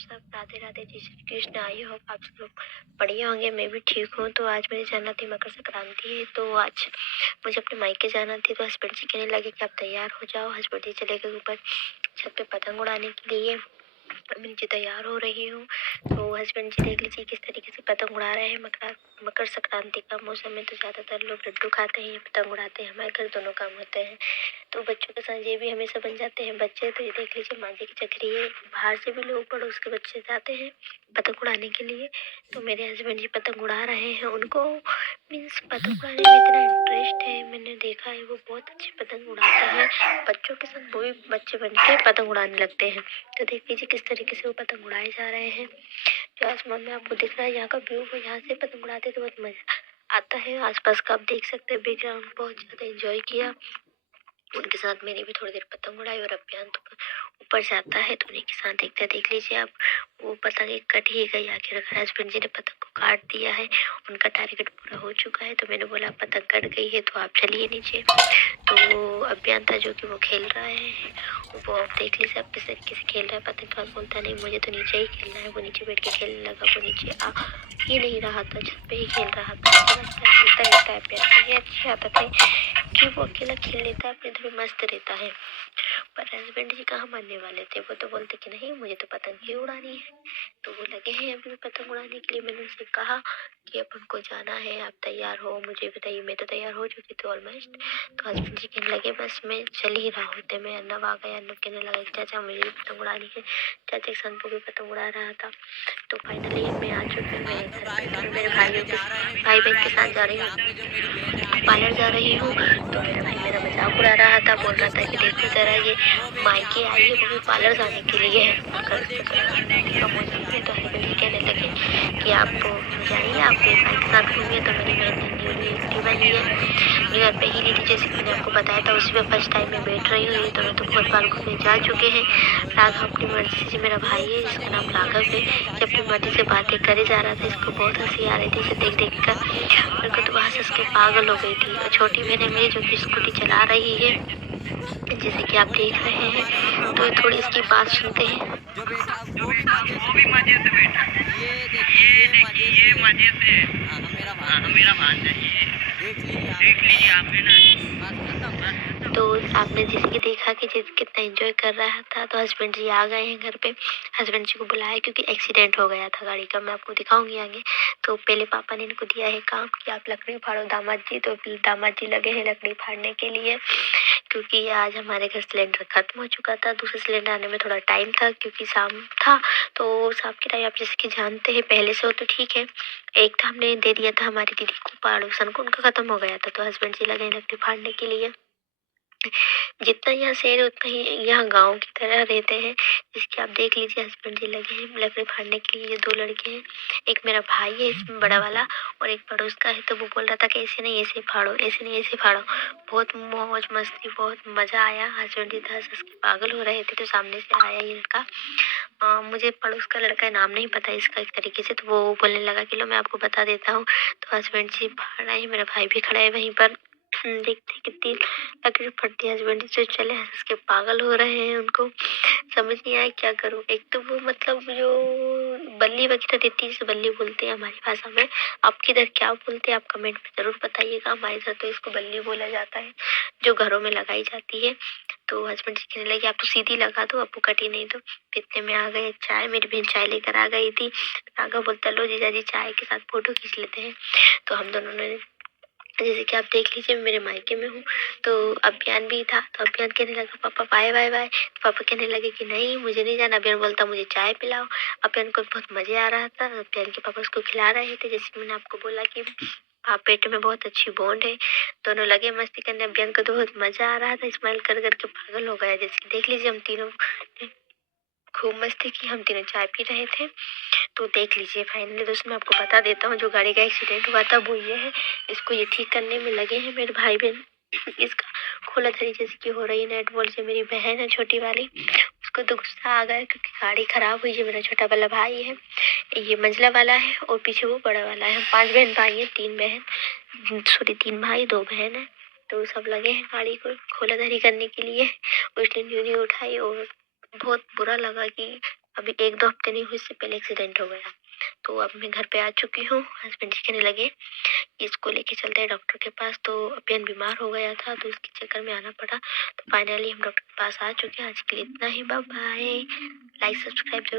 सब राधे राधे, जय Shri Krishna. I hope आप सब लोग बढ़िया होंगे, मैं भी ठीक हूँ। तो आज मुझे जाना थी, मकर संक्रांति है, तो आज मुझे अपने मायके जाना थी। तो हस्बैंड जी कहने लगे कि आप तैयार हो जाओ। हस्बैंड जी चले गए ऊपर छत पे पतंग उड़ाने के लिए। मैं नीचे तैयार हो रही हूँ, तो हस्बैंड जी देख लीजिए किस तरीके से पतंग उड़ा रहे हैं। मकर संक्रांति का मौसम में तो ज़्यादातर लोग लड्डू खाते हैं, पतंग उड़ाते हैं। हमारे घर दोनों काम होते हैं, तो बच्चों के साथ ये भी हमेशा बन जाते हैं बच्चे। तो ये देख लीजिए मांझे की चक्री है, बाहर से भी लोग पड़ोस के बच्चे जाते हैं पतंग उड़ाने के लिए। तो मेरे हस्बैंड जी पतंग उड़ा रहे हैं। उनको मीन्स पतंग उड़ाने में इतना इंटरेस्ट है, मैंने देखा है वो बहुत अच्छी पतंग उड़ाते हैं। बच्चों के साथ वो भी बच्चे बन के पतंग उड़ाने लगते हैं। तो देख लीजिए किस तरीके से वो पतंग उड़ाए जा रहे हैं। जो आसमान में आपको दिख रहा है यहाँ का व्यू, वो यहाँ से पतंग उड़ाते तो बहुत मजा आता है। आसपास का आप देख सकते हैं बैकग्राउंड, बहुत ज्यादा एंजॉय किया उनके साथ। मैंने भी थोड़ी देर पतंग उड़ाई और अभियान तो ऊपर जाता है तो उन्हीं के साथ देखते देख लीजिए आप, वो पतंग एक कट ही गई आखिर। हस्बैंड जी ने पतंग को काट दिया है, उनका टारगेट पूरा हो चुका है। तो मैंने बोला पतंग कट गई है तो आप चलिए नीचे। तो वो अभियान था जो कि वो खेल रहा है, वो आप देख लीजिए आप किस तरीके से खेल रहा है। पतंग के बाद बोलता नहीं मुझे तो नीचे ही खेलना है। वो नीचे बैठ के खेलने लगा। वो नीचे आ ही नहीं रहा था, छत पे ही खेल रहा था। अच्छा लगता है, खेलता रहता है प्यार। ये अच्छी आदत है कि वो अकेला खेल लेता है, अपने धुन में मस्त रहता है। पर हस्बैंड जी कहाँ मानने वाले थे, वो तो बोलते कि नहीं मुझे तो पतंग ही उड़ानी है। तो वो लगे हैं अभी भी पतंग उड़ाने के लिए। मैंने उनसे कहा कि अपन को जाना है, आप तैयार हो मुझे बताइए। मैं तो तैयार हो चुकी थी ऑलमोस्ट। तो हस्बैंड जी कहने लगे बस मैं चल ही रहा होते में। अर्नब आ गया, अर्नब कहने लगा कि चाचा मुझे भी पतंग उड़ानी है। चाचा के साथ वो भी पतंग उड़ा रहा था। तो फाइनली मैं आ चुकी हूँ मेरे घर पे। तो मैं मेरे भाई बहन के साथ जा रही हूँ, पार्लर जा रही हूँ। तो मेरा भाई मेरा मजाक उड़ा रहा था, बोल रहा था कि देखो जरा ये मायके आई है वो भी पार्लर जाने के लिए है। मकर संक्रांति का मौसम है। तो हस्बैंड जी कहने लगे कि आप जाइए, आप एक भाई के साथ घूमिए। तो मेरी बहन ने न्यूली एक्टिवा ली है, अपने घर पे ही ली थी जैसे कि मैंने आपको बताया था। उसी में फर्स्ट टाइम मैं बैठ रही हूँ। ये दोनों तो बहुत बार घूमने जा चुके हैं। राघव अपनी मर्जी से, मेरा भाई है जिसका नाम राघव है, ये अपनी मर्जी से बातें करे जा रहा था। इसको बहुत हंसी आ रही थी इसे देख देख कर। मेरे को तो वहां से उसके पागल हो गई थी। और छोटी बहन है मेरी जो कि स्कूटी चला रही है, जैसे कि आप देख रहे हैं। तो ये थोड़ी इसकी बात सुनते हैं। जो बेटा वो भी मजे से बैठा। ये देखिए ये मजे से हाँ मेरा भांजा ये देख लीजिए आप है ना। बस खत्म। तो आपने जैसे कि देखा कि कितना एंजॉय कर रहा था। तो हस्बैंड जी आ गए हैं घर पे। हस्बैंड जी को बुलाया क्योंकि एक्सीडेंट हो गया था गाड़ी का, मैं आपको दिखाऊंगी आगे। तो पहले पापा ने इनको दिया है काम कि आप लकड़ी फाड़ो दामाद जी। तो दामाद जी लगे हैं लकड़ी फाड़ने के लिए, क्योंकि आज हमारे घर सिलेंडर खत्म हो चुका था। दूसरा सिलेंडर आने में थोड़ा टाइम था क्योंकि शाम था। तो शाम के टाइम आप जैसे कि जानते हैं पहले से हो तो ठीक है। एक था हमने दे दिया था हमारी दीदी को, पड़ोसन को, उनका खत्म हो गया था। तो हस्बैंड जी लगे हैं लकड़ी फाड़ने के लिए। जितना यहाँ शहर है उतना ही यहाँ गांव की तरह रहते हैं। जिसके आप देख लीजिए हस्बैंड जी लगे हैं लकड़ी फाड़ने के लिए। ये दो लड़के हैं, एक मेरा भाई है इसमें बड़ा वाला और एक पड़ोस का है। तो वो बोल रहा था कि ऐसे नहीं ऐसे फाड़ो, ऐसे नहीं ऐसे फाड़ो। बहुत मौज मस्ती, बहुत मजा आया। हस्बैंड जी तो हंस हंस के पागल हो रहे थे। तो सामने से आया ये लड़का, मुझे पड़ोस का लड़का का नाम नहीं पता इसका एक तरीके से। तो वो बोलने लगा कि लो मैं आपको बता देता हूँ। तो हस्बैंड जी फाड़ रहे हैं, मेरा भाई भी खड़ा है वहीं पर। देखते हैं कितनी लकड़ी फटती है। हस्बैंड जो चले हंस के पागल हो रहे हैं, उनको समझ नहीं आया क्या करूं। एक तो वो मतलब जो बल्ली वगैरह रहती है, जिसे बल्ली बोलते हैं हमारी भाषा में। आपके इधर क्या बोलते हैं आप कमेंट में जरूर बताइएगा। हमारे इधर तो इसको बल्ली बोला जाता है, जो घरों में लगाई जाती है। तो हस्बैंड जी कहने लगे आप तो सीधी लगा दो, आपको कटी नहीं। दो इतने में आ गए चाय, मेरी बहन चाय लेकर आ गई थी। राघव बोलता लो जीजा जी चाय के साथ फोटो खींच लेते हैं। तो हम दोनों ने, जैसे कि आप देख लीजिए मेरे मायके में हूँ। तो अभियान भी था। तो अभियान कहने लगा पापा बाय बाय बाय। तो पापा कहने लगे कि नहीं मुझे नहीं जाना। अभियान बोलता मुझे चाय पिलाओ। अभियान को बहुत मजे आ रहा था। अभियान के पापा उसको खिला रहे थे। जैसे कि मैंने आपको बोला कि आप बेटे में बहुत अच्छी बॉन्ड है। दोनों लगे मस्ती करने। अभियान को तो बहुत मजा आ रहा था, स्माइल कर करके पागल हो गया। जैसे कि देख लीजिए हम तीनों ने खूब मस्ती की, हम तीनों चाय पी रहे थे। तो देख लीजिए फाइनली दोस्तों मैं आपको बता देता हूँ, जो गाड़ी का एक्सीडेंट हुआ था वो ये है। इसको ये ठीक करने में लगे हैं मेरे भाई बहन। इसका खोला धरी जैसे कि हो रही नेट बोल्ट से। मेरी बहन है छोटी वाली, उसको तो गुस्सा आ गया क्योंकि गाड़ी खराब हुई है। मेरा छोटा वाला भाई है, ये मंझला वाला है और पीछे वो बड़ा वाला है। हम 5 बहन भाई है, 3 बहन सॉरी 3 भाई 2 बहन है। तो सब लगे हैं गाड़ी को खोला धरी करने के लिए। उसने न्यू न्यू उठाई और बहुत बुरा लगा कि अभी 1-2 हफ्ते नहीं हुए, इससे पहले एक्सीडेंट हो गया। तो अब मैं घर पे आ चुकी हूँ। हस्बैंड जी कहने लगे कि इसको लेके चलते हैं डॉक्टर के पास, तो अभियान बीमार हो गया था तो उसके चक्कर में आना पड़ा। तो फाइनली हम डॉक्टर के पास आ चुके हैं। आज के लिए इतना ही, बाय बाय। लाइक सब्सक्राइब जरूर